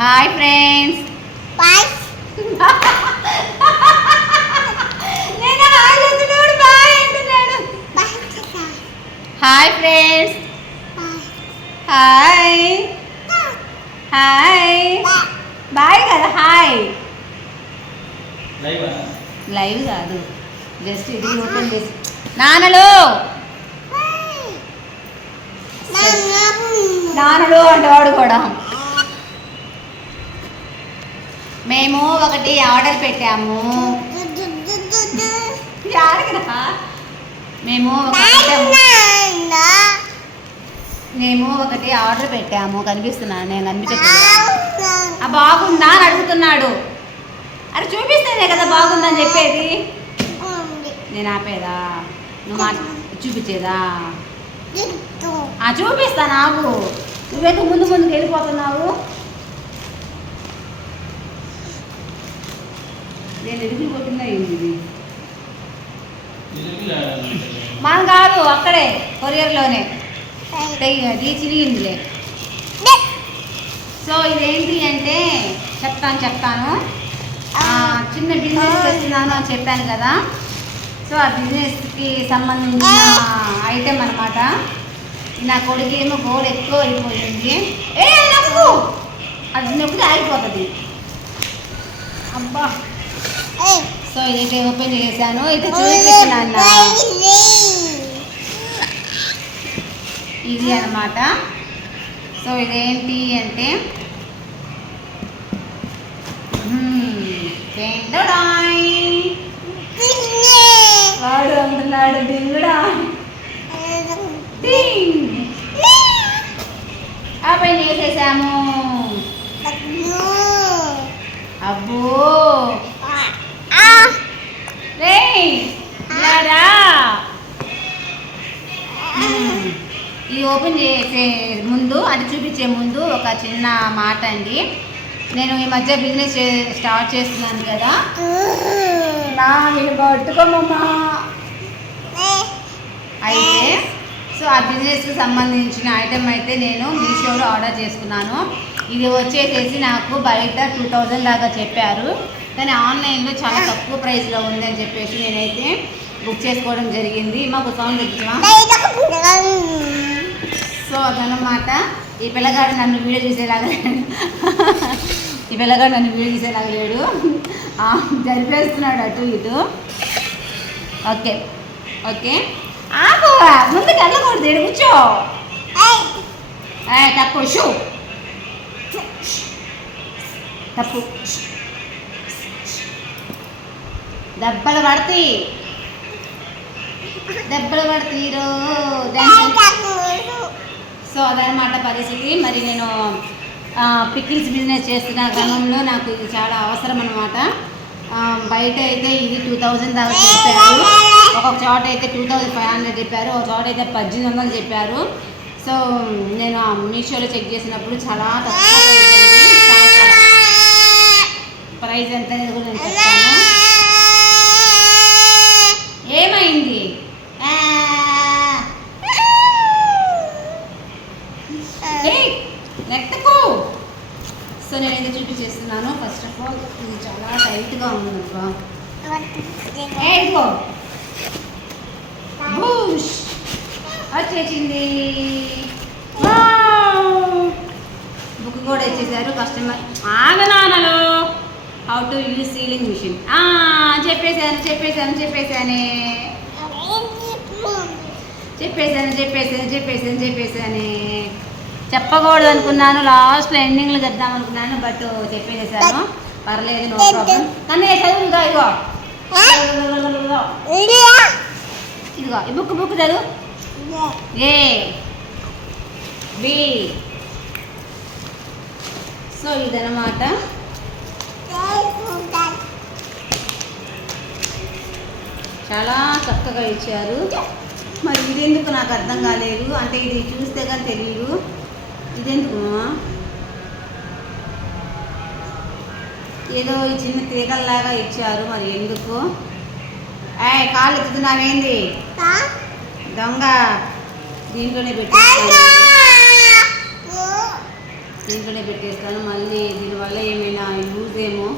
Hi friends. నేను hi చెప్తున్నాడు, bye అంటున్నాడు. Hi friends. Hi hi bye కదా. హాయ్ లైవ్ కాదు, జస్ట్ ఇది ఓపెన్ చేసి నాన్నలు నాన్నలు అంటవాడు కూడా. మేము ఒకటి ఆర్డర్ పెట్టాము. మేము ఒకటి ఆర్డర్ పెట్టాము. కనిపిస్తున్నాను నేను, కనిపించట్లేదు. బాగుందా అని అడుగుతున్నాడు. అరే చూపిస్తేనే కదా బాగుందని చెప్పేది. నేను ఆపేదా? నువ్వు చూపించేదా? చూపిస్తా. నాకు నువ్వేదో ముందుకు వెళ్ళిపోతున్నావు. నేను ఎదుగు కొట్టిందా ఇది మనం కాదు, అక్కడే కొరియర్లోనే చిరిగిందిలే. సో ఇదేంటి అంటే చెప్తాను. చిన్న బిజినెస్ చేస్తున్నాను అని చెప్పాను కదా. సో ఆ బిజినెస్కి సంబంధించిన ఐటెం అనమాట. నా కొడుకు ఏమో గోల్ ఎక్కువ అయిపోయింది. అది నొక్కితే ఆగిపోతుంది. అబ్బా. సో ఇదైతే ఓపెన్ చేశాను. అయితే చూపిస్తున్నాను. ఇది అనమాట. సో ఇదేంటి అంటే వాడు అంటున్నాడు దింగుడా. ఓపెన్ చేసేసాము. అబ్బో ఇది ఓపెన్ చేసే ముందు, అది చూపించే ముందు ఒక చిన్న మాట అండి. నేను ఈ మధ్య బిజినెస్ స్టార్ట్ చేస్తున్నాను కదా. నేను పట్టుకోమమ్మా. అయితే సో ఆ బిజినెస్కి సంబంధించిన ఐటెం అయితే నేను మీషోలో ఆర్డర్ చేసుకున్నాను. ఇది వచ్చేసేసి నాకు బయట 2000 లాగా చెప్పారు, కానీ ఆన్లైన్లో చాలా తక్కువ ప్రైస్లో ఉందని చెప్పేసి నేనైతే బుక్ చేసుకోవడం జరిగింది. మాకు సౌండ్ తెచ్చామా. సో అదనమాట. ఈ పిల్లగాడు నన్ను వీడియో చూసేలాగా లేడు. జరిపేస్తున్నాడు అటు ఇటు. Okay okay. ముందుకు వెళ్ళకూడదు. కూర్చో. తప్పు షూ తప్పు. దెబ్బలు పడతాయి. సో అదనమాట పరిస్థితి. మరి నేను పికిల్స్ బిజినెస్ చేస్తున్న క్రమంలో నాకు ఇది చాలా అవసరం అనమాట. బయట అయితే ఇది 2000 దాకా చెప్పారు. ఒక్కొక్క చోట అయితే 2500 చెప్పారు, ఒక చోట అయితే 1800 చెప్పారు. సో నేను మీషోలో చెక్ చేసినప్పుడు చాలా తక్కువ ప్రైస్ ఎంత అనేది కూడా నేను చెప్తాను. ఏమైంది? నెట్టకు. సో నేనైతే చూపించేస్తున్నాను. ఫస్ట్ ఆఫ్ ఆల్ ఇది చాలా టైట్గా ఉంది. వచ్చేసింది. బుక్ కూడా ఇచ్చేసారు కస్టమర్. ఆగనానలో how to use sealing machine చెప్పేసాను. చెప్పకూడదు అనుకున్నాను, లాస్ట్లో ఎండింగ్లో చెప్దాం అనుకున్నాను, బట్ చెప్పేసాను. పర్లేదు, నో ప్రాబ్లం. కానీ చదువుగా ఇదిగో ఈ బుక్ చదువు. బి. సో ఇదనమాట. చాలా చక్కగా ఇచ్చారు. మరి ఇదెందుకు నాకు అర్థం కాలేదు. అంటే ఇది చూస్తే కానీ తెలియదు. ఇదెందుకు ఏదో ఈ చిన్న తీగల్లాగా ఇచ్చారు, మరి ఎందుకు? కాళ్ళు ఎత్తుతున్నావేంది దొంగ? దీంట్లోనే పెట్టి దీంట్లోనే పెట్టేస్తాను. మళ్ళీ దీనివల్ల ఏమైనా యూజ్ ఏమో.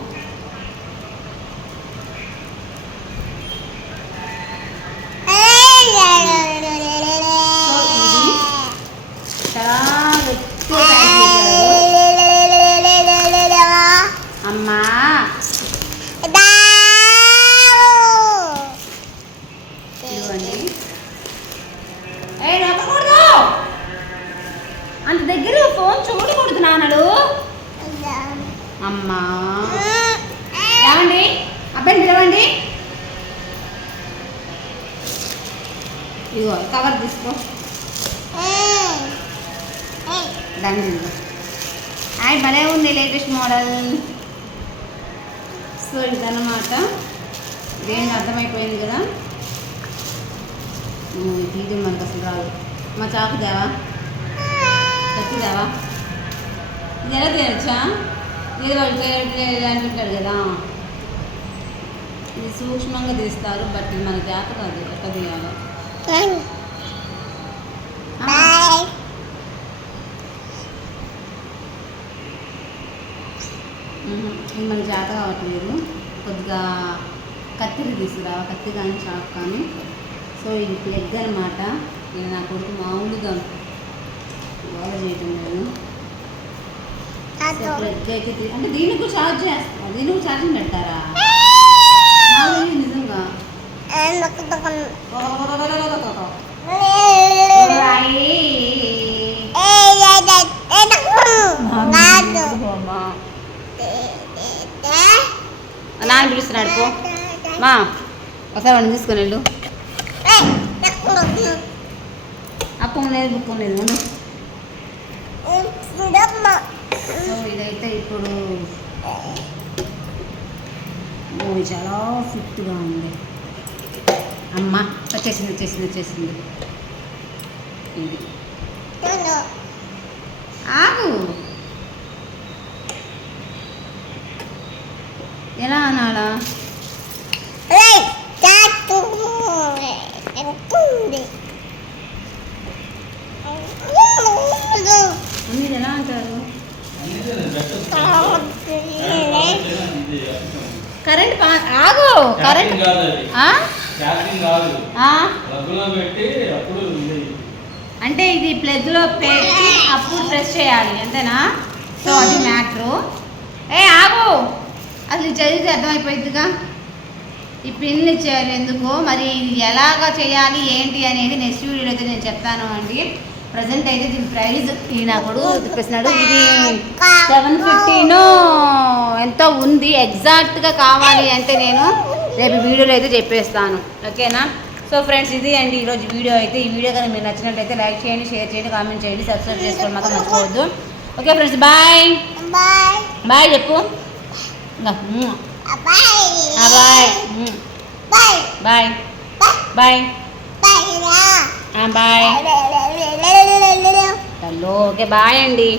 అమ్మా ఇవ్వండి. అంత దగ్గర ఫోన్ చూడకూడదు నాన్నడు. అమ్మా ఏమండి, అబ్బాయిని పిలవండి. ఇదిగో కవర్ తీసుకో. దాన్ని తీసుకో. భలే ఉంది లేటెస్ట్ మోడల్. సో ఇదన్నమాట. ఇదేంటి అర్థమైపోయింది కదా. ఇది మనకు అసలు రాదు. మా చాకు దేవా, కత్తి దేవా. ఇది ఎలా తీయచ్చా? ఇది వాళ్ళు అంటుంటాడు కదా. ఇది సూక్ష్మంగా తీస్తారు, బట్ ఇది మన జాత కాదు. ఎట్లా తీయాలో ఇది మన జాత కావట్లేదు. కొద్దిగా కత్తిరి తీసుకురా, కత్తి కానీ చాకు కానీ. సో ఇది ప్లగ్ అనమాట. నేను నా కొడుకు మామూలుగా గోల చేయటం లేదు. ప్లగ్ అయితే అంటే దీనికి ఛార్జ్ చేస్తా, దీనికి ఛార్జింగ్ పెడతారా? నిజంగా నాన్న పిలుస్తున్నాడు. పో మా ఒకసారి వాడిని తీసుకొని వెళ్ళు. అప్పు లేదు, బుక్ లేదు. సో ఇదైతే ఇప్పుడు చాలా ఫిట్గా ఉంది. అమ్మ వచ్చేసింది వచ్చేసింది వచ్చేసింది. ఇది ఆగు. ఎలా అనాలా? మీరు ఎలా అంటారు? కరెంట్ ఆగు. కరెంట్ అంటే ఇది ప్లగ్లో పెట్టి అప్పుడు ప్రెస్ చేయాలి అంతేనా? సో అది మ్యాటరు. ఆగు, అసలు చదివితే అర్థమైపోయిందిగా. ఈ పిన్లు ఇచ్చేయాలి ఎందుకు మరి, ఇది ఎలాగా చేయాలి ఏంటి అనేది నెక్స్ట్ వీడియోలో అయితే నేను చెప్తాను అండి. ప్రజెంట్ అయితే దీని ప్రైస్ ఈయనప్పుడు చూపిస్తున్నాడు. ఇది 750 ఎంతో ఉంది. ఎగ్జాక్ట్గా కావాలి అంటే నేను రేపు వీడియోలో అయితే చెప్పేస్తాను. ఓకేనా? సో ఫ్రెండ్స్ ఇది అండి ఈరోజు వీడియో అయితే. ఈ వీడియో కానీ మీకు నచ్చినట్లయితే లైక్ చేయండి, షేర్ చేయండి, కామెంట్ చేయండి, సబ్స్క్రైబ్ చేసుకోవడం మాత్రం మర్చిపోవద్దు. ఓకే ఫ్రెండ్స్, బాయ్ బాయ్ చెప్పు. Bye bye bye bye. Okay bye అండి.